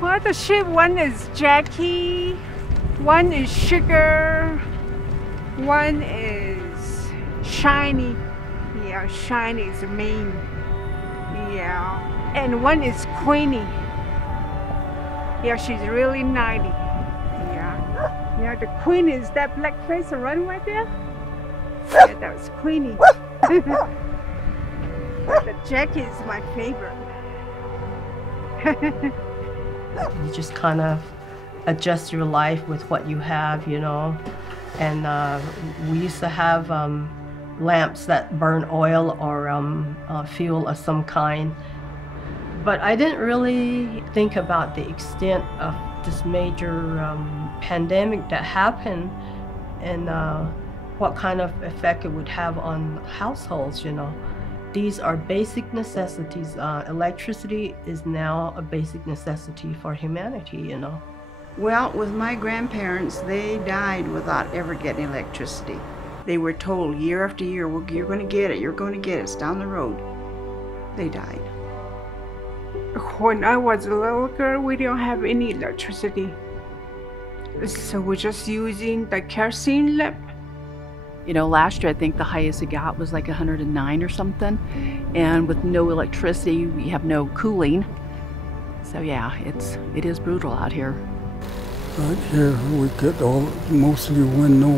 Well, the sheep, one is Jackie, one is Sugar, one is Shiny. Yeah, Shiny is the main. Yeah. And one is Queenie. Yeah, she's really 90. Yeah. Yeah, the Queen is that black face running right there. Yeah, that was Queenie. But the Jackie is my favorite. You just kind of adjust your life with what you have, you know. And we used to have lamps that burn oil or fuel of some kind. But I didn't really think about the extent of this major pandemic that happened and what kind of effect it would have on households, you know. These are basic necessities. Electricity is now a basic necessity for humanity, you know. Well, with my grandparents, they died without ever getting electricity. They were told year after year, well, you're going to get it, you're going to get it, it's down the road. They died. When I was a little girl, we didn't have any electricity. So we're just using the kerosene lamp. You know, last year I think the highest it got was like 109 or something. And with no electricity, we have no cooling. So yeah, it is brutal out here. Right here we get mostly wind, no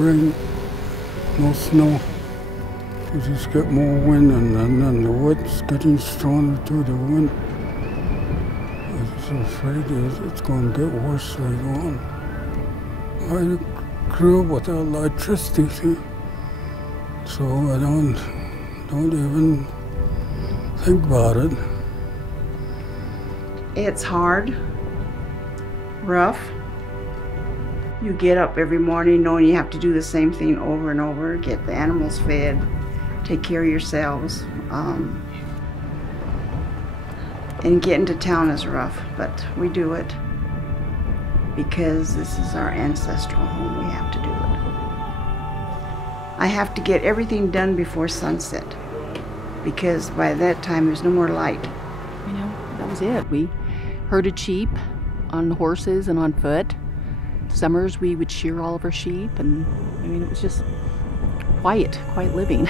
rain, no snow. We just get more wind and then the wind's getting stronger too, the wind. I'm just afraid it's going to get worse later on. I grew up without electricity, so I don't even think about it. It's hard, rough. You get up every morning knowing you have to do the same thing over and over, get the animals fed, take care of yourselves. And getting to town is rough, but we do it because this is our ancestral home. We have to do it. I have to get everything done before sunset because by that time there's no more light. You know, that was it. We herded sheep on horses and on foot. Summers we would shear all of our sheep, and I mean, it was just quiet living.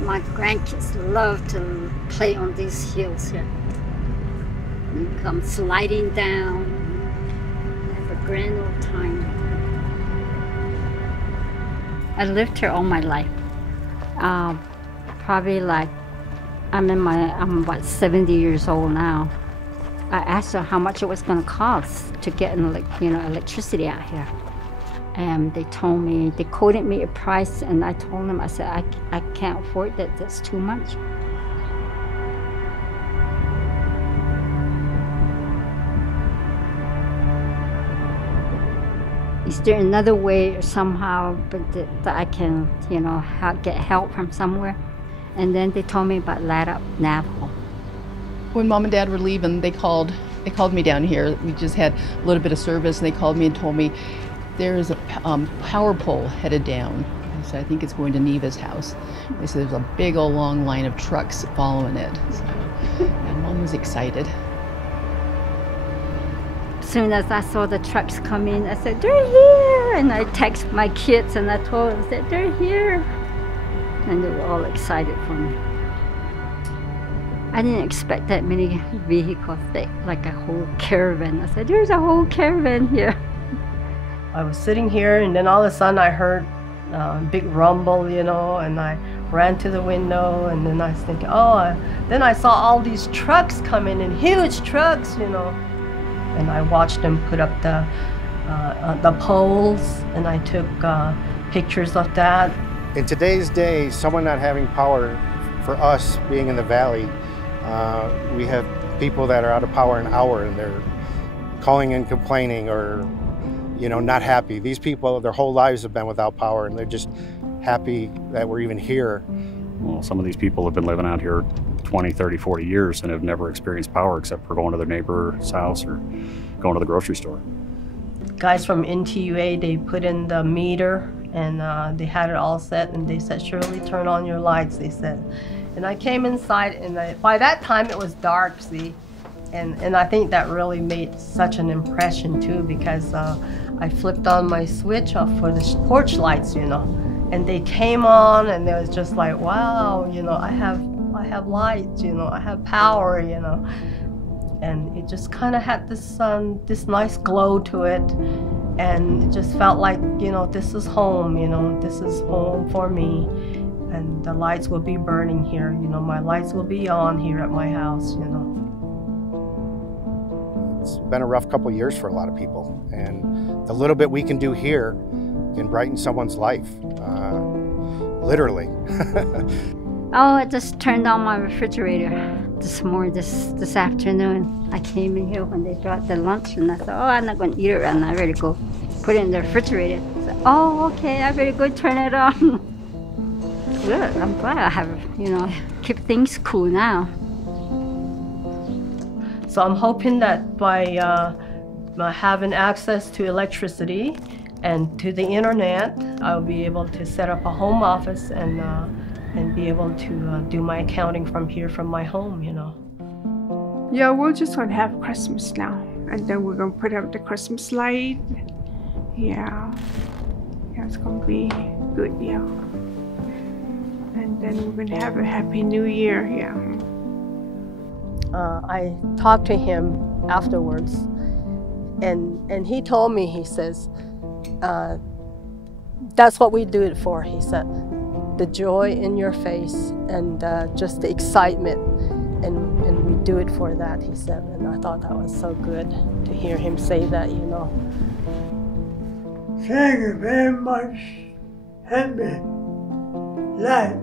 My grandkids love to play on these hills here. You come sliding down, have a grand old time. I lived here all my life. Probably like, I'm about 70 years old now. I asked her how much it was going to cost to get electricity out here. And they told me, they quoted me a price, and I told them, I said, I can't afford that, that's too much. Is there another way somehow that I can, get help from somewhere? And then they told me about Up Navajo. When Mom and Dad were leaving, they called me down here. We just had a little bit of service, and they called me and told me, there's a power pole headed down. So I think it's going to Neva's house. They said there's a big old long line of trucks following it. So, and Mom was excited. As soon as I saw the trucks come in, I said, they're here! And I texted my kids and I told them, I said, they're here! And they were all excited for me. I didn't expect that many vehicles, like a whole caravan. I said, there's a whole caravan here. I was sitting here, and then all of a sudden I heard a big rumble, and I ran to the window, and then I was thinking, then I saw all these trucks coming in, huge trucks, and I watched them put up the poles, and I took pictures of that. In today's day, someone not having power, for us being in the valley, we have people that are out of power an hour, and they're calling and complaining or not happy. These people, their whole lives have been without power, and they're just happy that we're even here. Well, some of these people have been living out here 20, 30, 40 years and have never experienced power except for going to their neighbor's house or going to the grocery store. Guys from NTUA, they put in the meter, and they had it all set, and they said, Shirley, turn on your lights, they said. And I came inside, and by that time it was dark, see? And I think that really made such an impression too, because I flipped on my switch off for the porch lights, you know, and they came on, and it was just like, wow, you know, I have lights, you know, I have power, you know, and it just kind of had this nice glow to it, and it just felt like, you know, this is home, you know, this is home for me, and the lights will be burning here, you know, my lights will be on here at my house, you know. It's been a rough couple of years for a lot of people, and the little bit we can do here can brighten someone's life, literally. Oh, I just turned on my refrigerator this afternoon. I came in here when they brought the lunch, and I thought, oh, I'm not going to eat it right now. I better go put it in the refrigerator. I said, oh, okay, I better go turn it on. Good, I'm glad I have, you know, keep things cool now. So I'm hoping that by having access to electricity and to the internet, I'll be able to set up a home office and be able to do my accounting from here, from my home, you know. Yeah, we're just gonna have Christmas now, and then we're gonna put up the Christmas light. Yeah, it's gonna be good, yeah. And then we're gonna have a Happy New Year, yeah. I talked to him afterwards, and he told me, he says, that's what we do it for, he said. The joy in your face and just the excitement, and we do it for that, he said. And I thought that was so good to hear him say that, you know. Thank you very much. Happy life.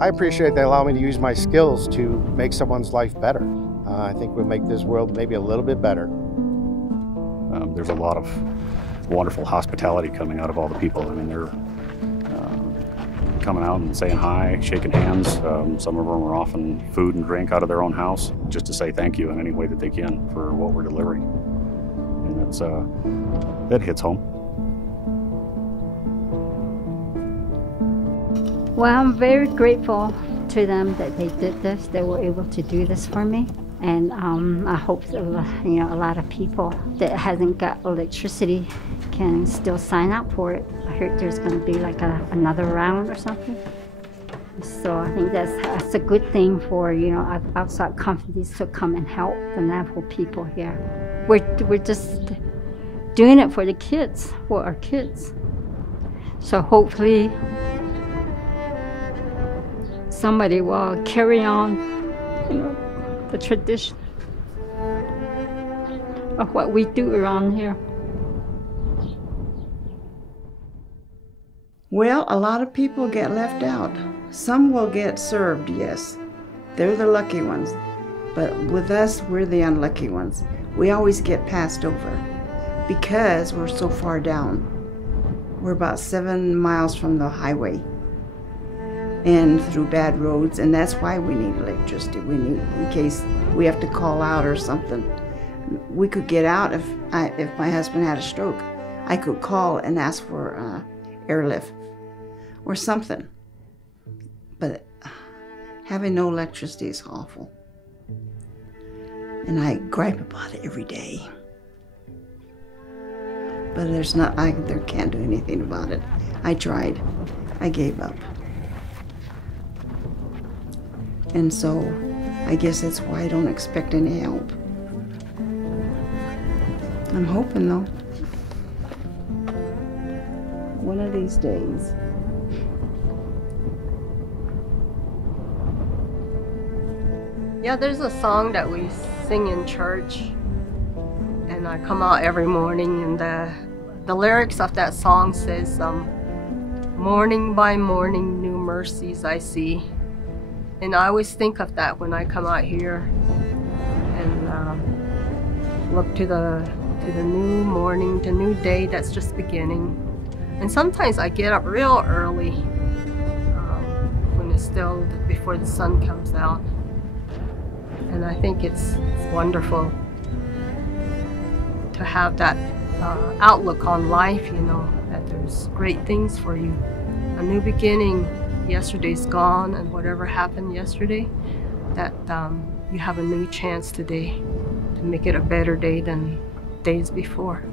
I appreciate they allow me to use my skills to make someone's life better. I think we make this world maybe a little bit better. There's a lot of wonderful hospitality coming out of all the people. I mean, they're coming out and saying hi, shaking hands. Some of them are offering food and drink out of their own house just to say thank you in any way that they can for what we're delivering. And that hits home. Well, I'm very grateful to them that they did this. They were able to do this for me. And I hope that, you know, a lot of people that hasn't got electricity can still sign up for it. I heard there's going to be like another round or something. So I think that's a good thing for, you know, outside companies to come and help the Navajo people here. We're just doing it for the kids, for our kids. So hopefully somebody will carry on, you know, the tradition of what we do around here. Well, a lot of people get left out. Some will get served, yes. They're the lucky ones. But with us, we're the unlucky ones. We always get passed over because we're so far down. We're about 7 miles from the highway and through bad roads, and that's why we need electricity. We need, in case we have to call out or something. We could get out if my husband had a stroke. I could call and ask for airlift or something. But having no electricity is awful. And I gripe about it every day. But there can't do anything about it. I tried. I gave up. And so I guess that's why I don't expect any help. I'm hoping though. One of these days. Yeah, there's a song that we sing in church, and I come out every morning, and the lyrics of that song says, morning by morning new mercies I see. And I always think of that when I come out here and look to the new morning, the new day that's just beginning. And sometimes I get up real early when it's still before the sun comes out. And I think it's wonderful to have that outlook on life, you know, that there's great things for you. A new beginning. Yesterday's gone, and whatever happened yesterday, that you have a new chance today to make it a better day than days before.